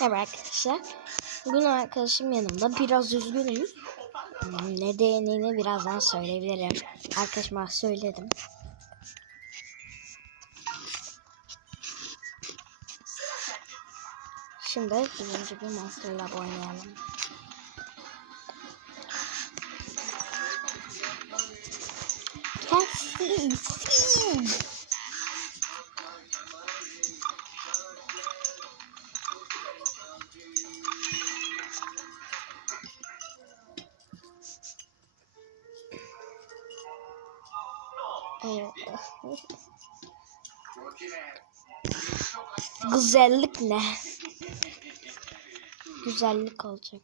Merhaba arkadaşlar. Bugün arkadaşım yanımda. Biraz üzgünüm. Hmm, Nedenini birazdan söyleyebilirim. Arkadaşıma söyledim. Şimdi birinci bir Monster Lab oynayalım. Gelsin. Güzellik ne? Güzellik olacak.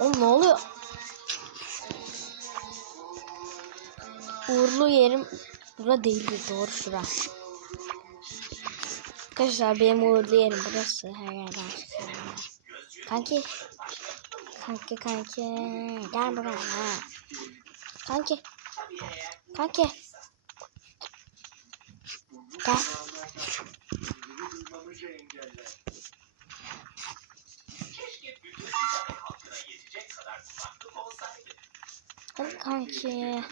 Oğlum ne oluyor? Uğurlu yerim bura değildi doğru şura. Arkadaşlar benim uğurlu yerim burası her yerden. Kanki. Kanki kanki. Gel buraya. Kanki. Kanki. Gel. Hadi kanki.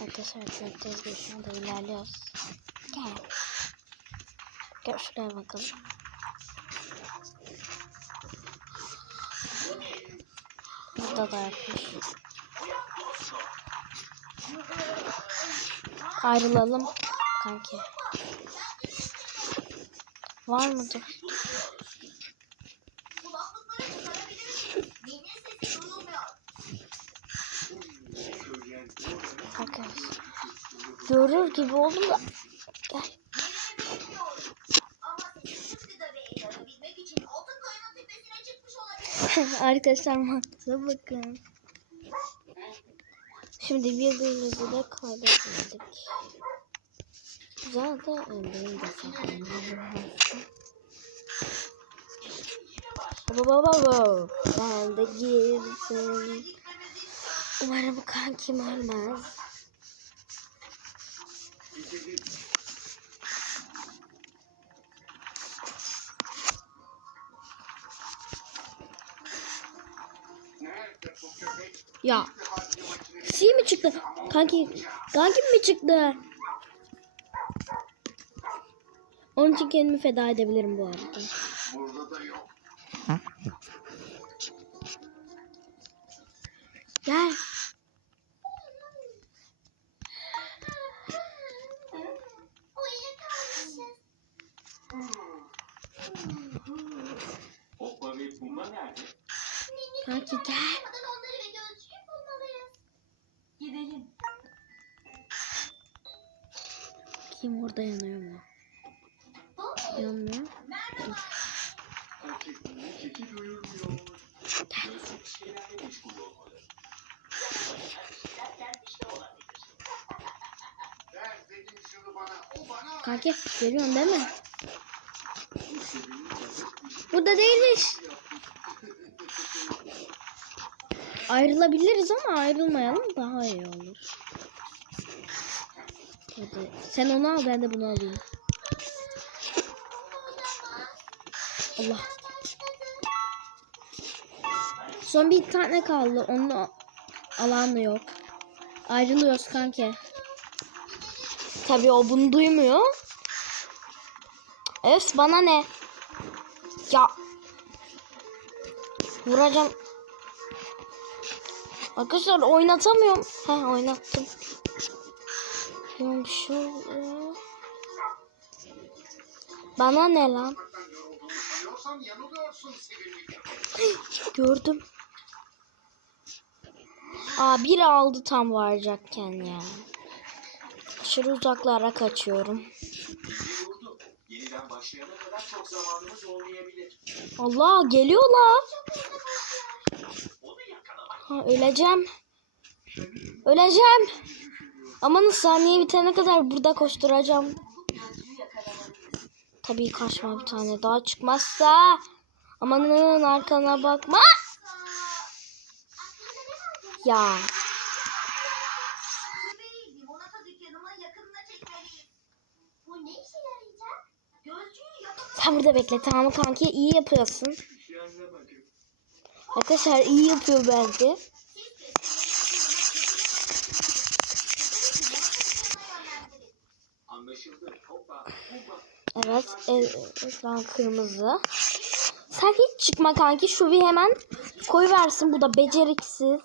Arkadaşlar tezgah geçiyor da ilerliyoruz. Gel. Gel şuraya bakalım. Burada da yapmış. Ayrılalım kanki. Var mıdır? Arkadaşlar. Görür gibi oldum da. Arkadaşlar mantığa bakın. Şimdi birbirimizi de kaybetmedik. Güzel de benim de. Baba baba. Ben de girsin. Umarım kankim ölmez. Ya. Si mi çıktı? Kanki, kankim mi çıktı? Onun için kendimi feda edebilirim bu arada. Gel. Kanki gel. Kim orada yanıyor mu? Yanmıyor. Bana. Kanki görüyorsun değil mi? Burada değilmiş. Ayrılabiliriz ama ayrılmayalım daha iyi olur. Hadi. Sen onu al ben de bunu alayım. Allah. Son bir tane kaldı. Onu alan da yok. Ayrılıyoruz kanki. Tabii o bunu duymuyor. Öf bana ne? Ya. Vuracağım. Arkadaşlar oynatamıyorum. Ha oynattım. Hemen bir şey. Bana ne lan? Gördüm. Aa biri aldı tam varacakken ya. Aşırı uzaklara kaçıyorum. Allah. Onu yakalamak Ha, öleceğim. Öleceğim. Amanın saniye bitene kadar burada koşturacağım. Tabii kaçma bir tane daha çıkmazsa. Amanın arkana bakma. Ya. Sen burada bekle tamam kanki iyi yapıyorsun. Arkadaşlar iyi yapıyor bence. Evet. e, şu an kırmızı. Sen hiç çıkma kanki. Şu bir hemen koy versin. Bu da beceriksiz.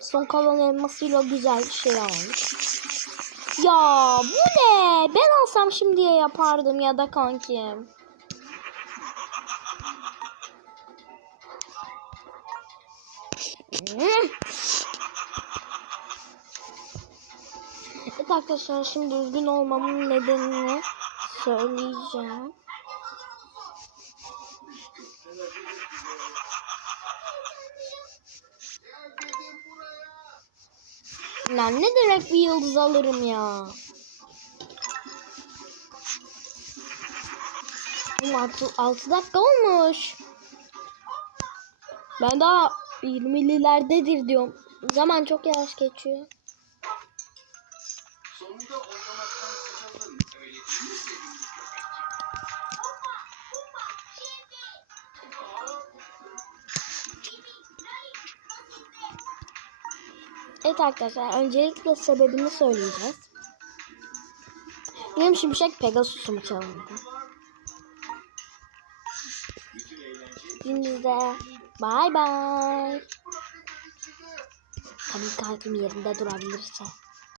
Son kalan elmasıyla güzel bir şey almış. Ya bu ne? Ben alsam şimdiye yapardım ya da kankim. Evet arkadaşlar şimdi üzgün olmamın nedenini söyleyeceğim. Lan ne demek bir yıldız alırım ya. Oğlum 6, dakika olmuş. Ben daha 20'lilerdedir diyorum. Zaman çok yavaş geçiyor. Evet arkadaşlar öncelikle sebebini söyleyeceğiz. Benim şimşek Pegasus'umu çalındı. Hepinize bay bay. Tabii kalbim yerinde durabilirse.